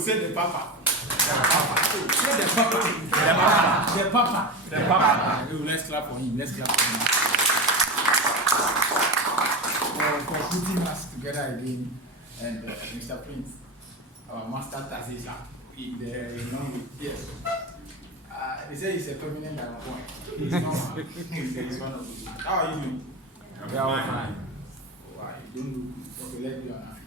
say the papa. Say the papa. The papa. Let's clap for him. For putting us together again. And Mr. Prince, our master taxation. Yes. They say he's a permanent point. He's not. He's one of those. How are you doing? We are all fine. Why? You don't look. Okay, let's be honest.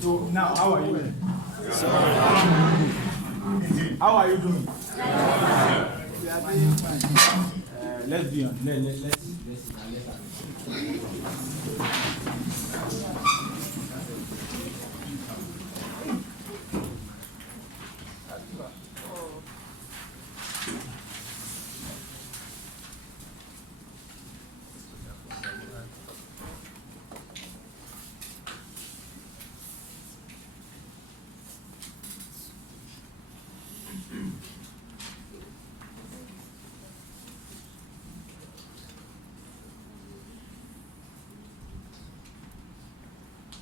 So now, how are you? How are you doing? Let's be honest. Let's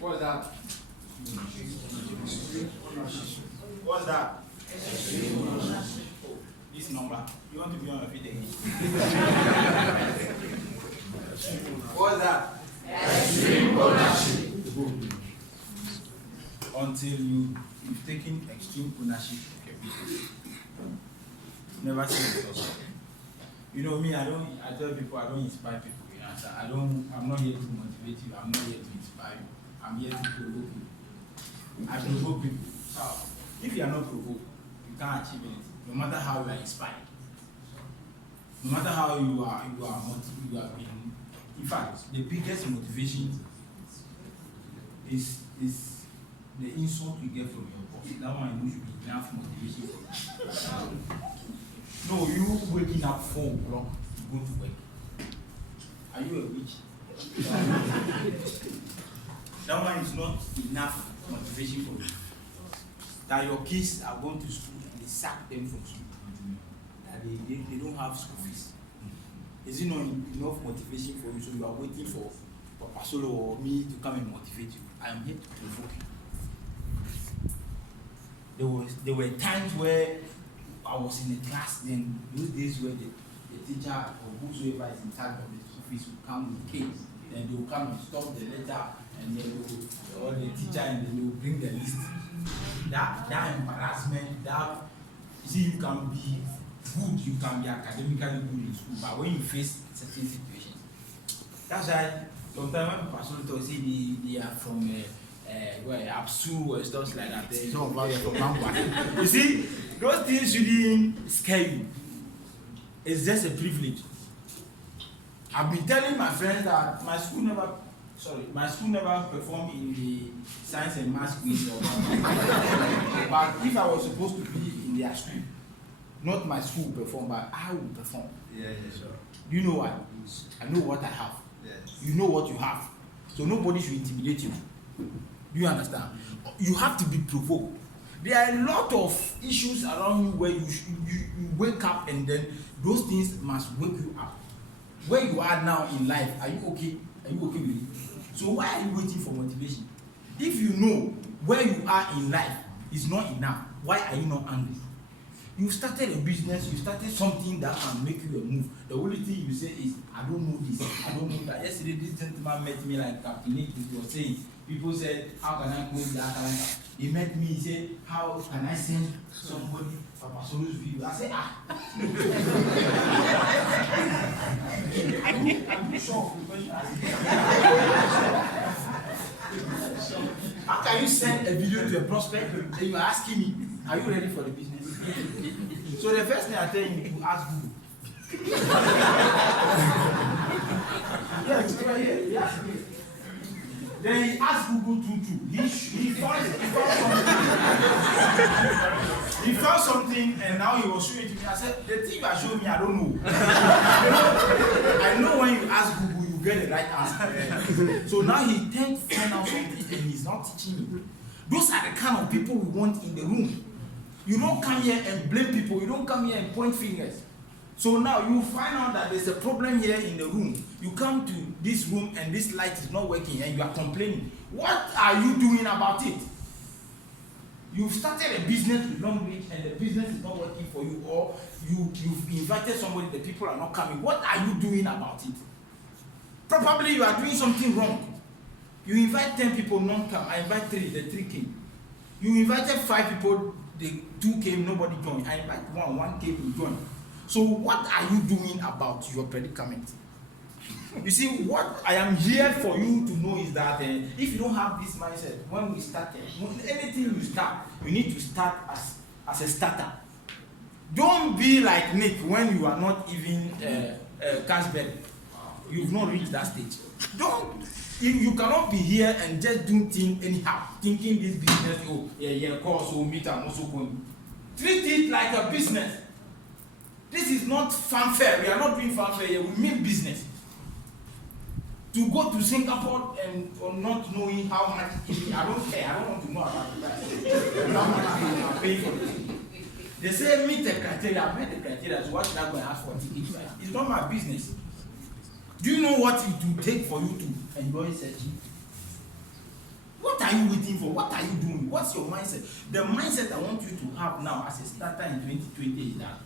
What's that? What's that? This number. You want to be on your feet again? What's that? Extreme ownership. Until you've taken extreme ownership of your business. Never say it also. You know me, I tell people I don't inspire people. You know, I'm not here to motivate you, I'm not here to inspire you. I'm here to provoke you. I provoke people. So if you are not provoked, you can't achieve anything. No matter how you are inspired. No matter how you are motivated. In fact, the biggest motivation is the insult you get from your boss. That one should be enough motivation for you. No, you waking up 4 o'clock to go to work. Are you a witch? That one is not enough motivation for you. That your kids are going to school and they sack them from school. That they don't have school fees. Is it not enough motivation for you? So you are waiting for Papa Solo or me to come and motivate you. I am here to provoke you. There were times where I was in a class, then those days where the teacher or whosoever is in charge of the office will come with case. Then they will come and stop the letter, and then or the teacher, and then they will bring the list. That embarrassment, you see, you can be good, you can be academically good in school, but when you face certain situations, that's why sometimes when people say they are from ABSU or stuff like that, they don't from Mangwa. You see, those things shouldn't scare you. It's just a privilege. I've been telling my friends that my school never performed in the science and math quiz. But if I was supposed to be in their school, not my school perform, but I will perform. Yeah, sure. You know what? I know what I have. Yes. You know what you have. So nobody should intimidate you. Do you understand? You have to be provoked. There are a lot of issues around you where you wake up and then those things must wake you up. Where you are now in life, are you okay? Are you okay with it? So why are you waiting for motivation? If you know where you are in life is not enough, why are you not angry? You started a business, you started something that can make you a move. The only thing you say is, I don't know this, I don't know that. Yesterday, this gentleman met me like Captain Nick was saying. People said, how can I go to that? He met me, he said, how can I send somebody from a solution video? I said, I'm sure of the question. How can you send a video to a prospect and you are asking me, are you ready for the business? So the first thing I tell you is to ask Google. Yes, right here. He asked me. Then he asked Google to. He found something and now he was showing it to me. I said, the thing you are showing me, I don't know. I know when you ask Google, you get the right answer. So now he tends to find out something and he's not teaching me. Those are the kind of people we want in the room. You don't come here and blame people. You don't come here and point fingers. So now you find out that there's a problem here in the room. You come to this room and this light is not working and you are complaining. What are you doing about it? You've started a business with Long Beach and the business is not working for you, or you've invited somebody, the people are not coming. What are you doing about it? Probably you are doing something wrong. You invite 10 people, none come. I invite 3, the 3 came. You invited 5 people, the 2 came, nobody joined. I invite 1 came, you joined. So what are you doing about your predicament? You see, what I am here for you to know is that if you don't have this mindset, when we started, anything you start, you need to start as a starter. Don't be like Nick when you are not even cash back. You've not reached that stage. You cannot be here and just do things anyhow, thinking this business, oh, yeah, course, so meet, I'm also going. Treat it like a business. This is not fanfare. We are not doing fanfare here. We mean business. To go to Singapore and or not knowing how much it is, I don't care. I don't want to know about it. How much I'm paying for it. They say meet the criteria. I met the criteria. So what should I go and ask for tickets? It's not my business. Do you know what it will take for you to enjoy searching? What are you waiting for? What are you doing? What's your mindset? The mindset I want you to have now as a starter in 2020 is that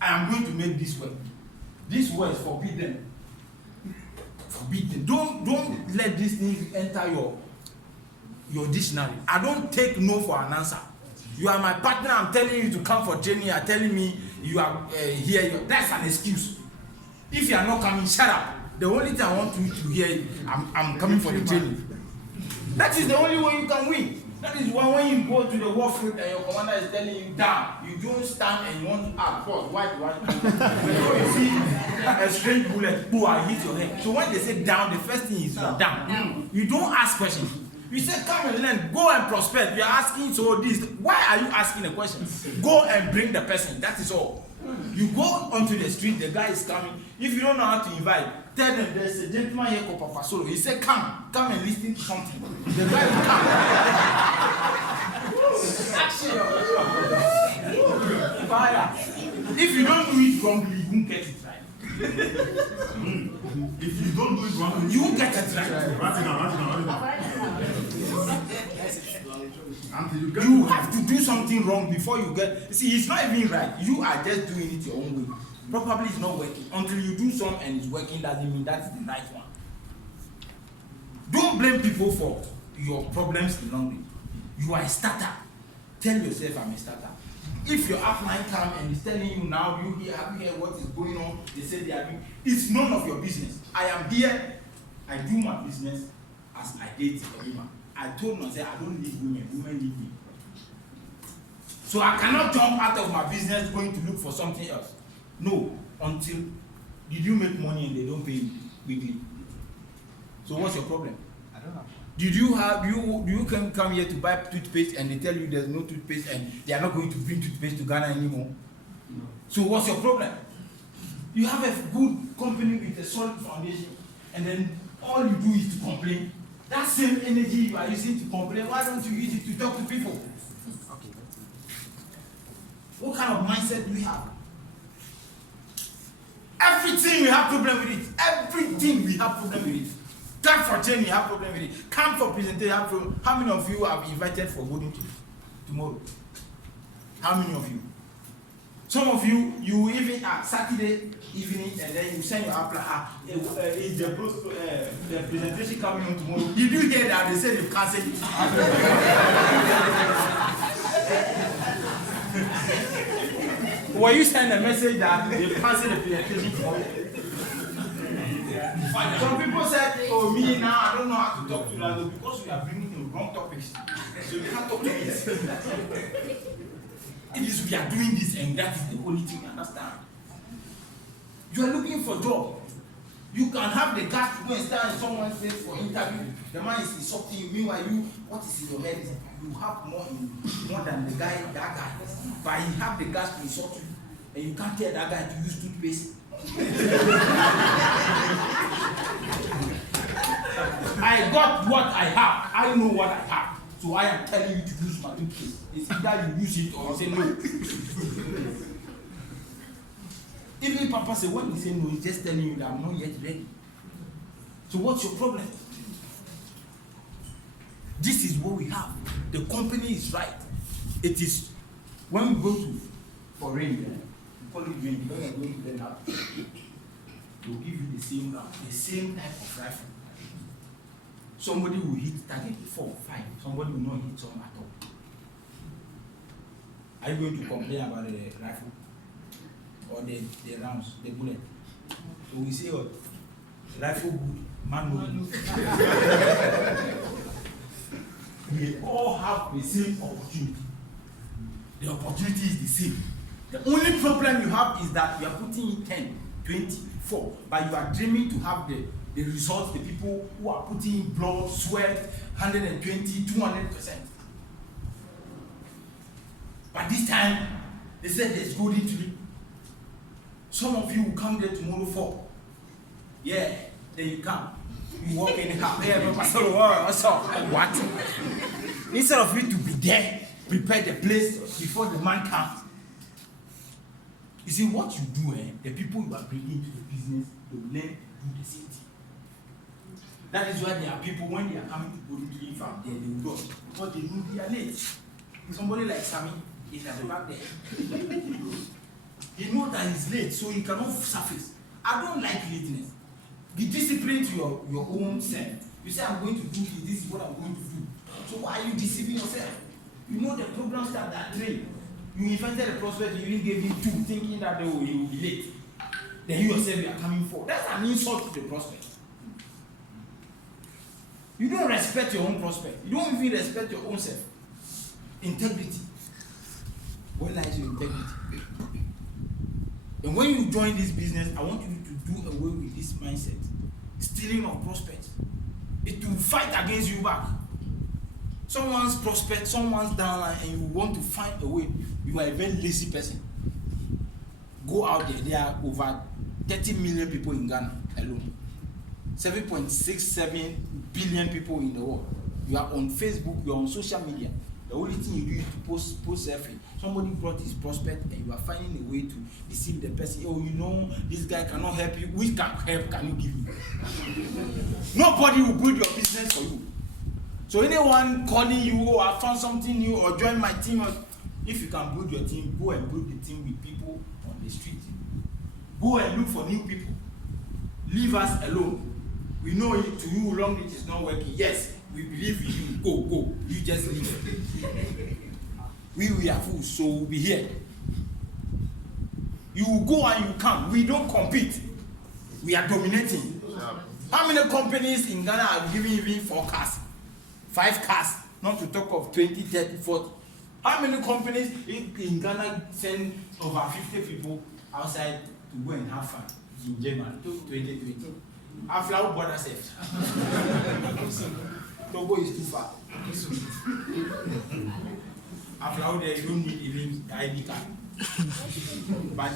I am going to make this work. This word is forbidden. Forbidden. Don't let these things enter your dictionary. I don't take no for an answer. You are my partner. I'm telling you to come for training. You are telling me you are here. That's an excuse. If you are not coming, shut up. The only thing I want you to hear is I'm coming for the training. That is the only way you can win. That is why when you go to the warfield and your commander is telling you down, you don't stand and you want to ask, boss, why do I do that? Before you see a strange bullet, boom, I hit your head. So when they say down, the first thing is you are down. You don't ask questions. You say, come and learn, go and prospect. You are asking, so this, why are you asking a question? Go and bring the person, that is all. You go onto the street, the guy is coming. If you don't know how to invite, tell them there's a gentleman here called Papa Solo. He said, come and listen to something. The guy will come. If you don't do it wrongly, you won't get it right. If you don't do it wrongly, you won't get it right. You have to do something wrong before you get. See, it's not even right. You are just doing it your own way. Probably it's not working. Until you do some and it's working, doesn't mean that's the right one. Don't blame people for your problems in London. You are a starter. Tell yourself I'm a starter. If your upline come and is telling you now, have you heard what is going on? They say they are doing. It's none of your business. I am here. I do my business as I date a woman. I told myself I don't need women. Women need me. So I cannot jump out of my business going to look for something else. No, until did you make money and they don't pay you weekly. So what's your problem? I don't know. Did you come here to buy toothpaste and they tell you there's no toothpaste and they are not going to bring toothpaste to Ghana anymore? No. So what's your problem? You have a good company with a solid foundation and then all you do is to complain. That same energy you are using to complain, why don't you use it to talk to people? Okay. What kind of mindset do we have? Everything we have problem with it. Everything we have problem with it. Come for training, you have problem with it. Come for presentation, you have problem. How many of you have invited for golden trip tomorrow? How many of you? Some of you even Saturday evening and then you send your apply. Is the presentation coming on tomorrow? Did you hear that they said they've cancelled it? Were you send a message that they've cancelled the presentation tomorrow? Some people said, oh, me now, I don't know how to talk to you because we are bringing the wrong topics. So you can't talk to me. It is we are doing this and that is the only thing you understand. You are looking for a job. You can have the guts to go and stand in someone's face for interview. The man is insulting you. Meanwhile, what is in your head is you have more than the guy, that guy. But you have the guts to insult you. And you can't tell that guy to use toothpaste. I got what I have. I know what I have. So I am telling you to use my toothpaste. It's either you use it or you say no. Even Papa said, when he say no, he's just telling you that I'm not yet ready. So what's your problem? This is what we have. The company is right. It is when we go to for rain, we call it rain because we're going to learn how to shoot. They'll give you the same type of rifle. Somebody will hit target 4, 5. Somebody will not hit some at all. Are you going to complain about the rifle or the rounds, the bullet? So we say, oh, rifle good, man no good. We all have the same opportunity. The opportunity is the same. The only problem you have is that you are putting in 10, 20, 4, but you are dreaming to have the results, the people who are putting in blood, sweat, 120, 200%. But this time, they said there's golden tree. Some of you will come there tomorrow 4. Yeah, then you come. You walk in the house. Yeah, what's up? What? Instead of you to be there, prepare the place before the man comes. You see, what you do, the people you are bringing to the business, they will learn to do the same thing. That is why there are people, when they are coming to go to the farm, they will go. Because they know they are late. Somebody like Sammy is at the back there. He knows that he's late, so he cannot surface. I don't like lateness. Be disciplined to your own self. You say, I'm going to do this is what I'm going to do. So why are you deceiving yourself? You know the program start that 3. You invented a prospect, you even gave him 2, thinking that he will be late. Then you yourself you are coming 4. That's an insult to the prospect. You don't respect your own prospect. You don't even respect your own self. Integrity. Where lies your integrity? And when you join this business, I want you to do away with this mindset. Stealing of prospects. It will fight against you back. Someone's prospect, someone's downline, and you want to find a way. You are a very lazy person. Go out there. There are over 30 million people in Ghana alone. 7.67 billion people in the world. You are on Facebook, you are on social media. The only thing you do is to post selfie. Somebody brought his prospect and you are finding a way to deceive the person. Oh, you know, this guy cannot help you. Which help can you give me? Nobody will build your business for you. So anyone calling you, oh, I found something new, or join my team, or if you can build your team, go and build the team with people on the street. Go and look for new people. Leave us alone. We know it, to you long it is not working. Yes, we believe in you. Go. You just leave. We are fools, so we'll be here. You will go and you come. We don't compete. We are dominating. How many companies in Ghana are giving even 4 cars? 5 cars, not to talk of 20, 30, 40. How many companies in Ghana send over 50 people outside to go and have fun in Germany? 2020. After border safe. Togo is too far. After there, you don't need even ID card. But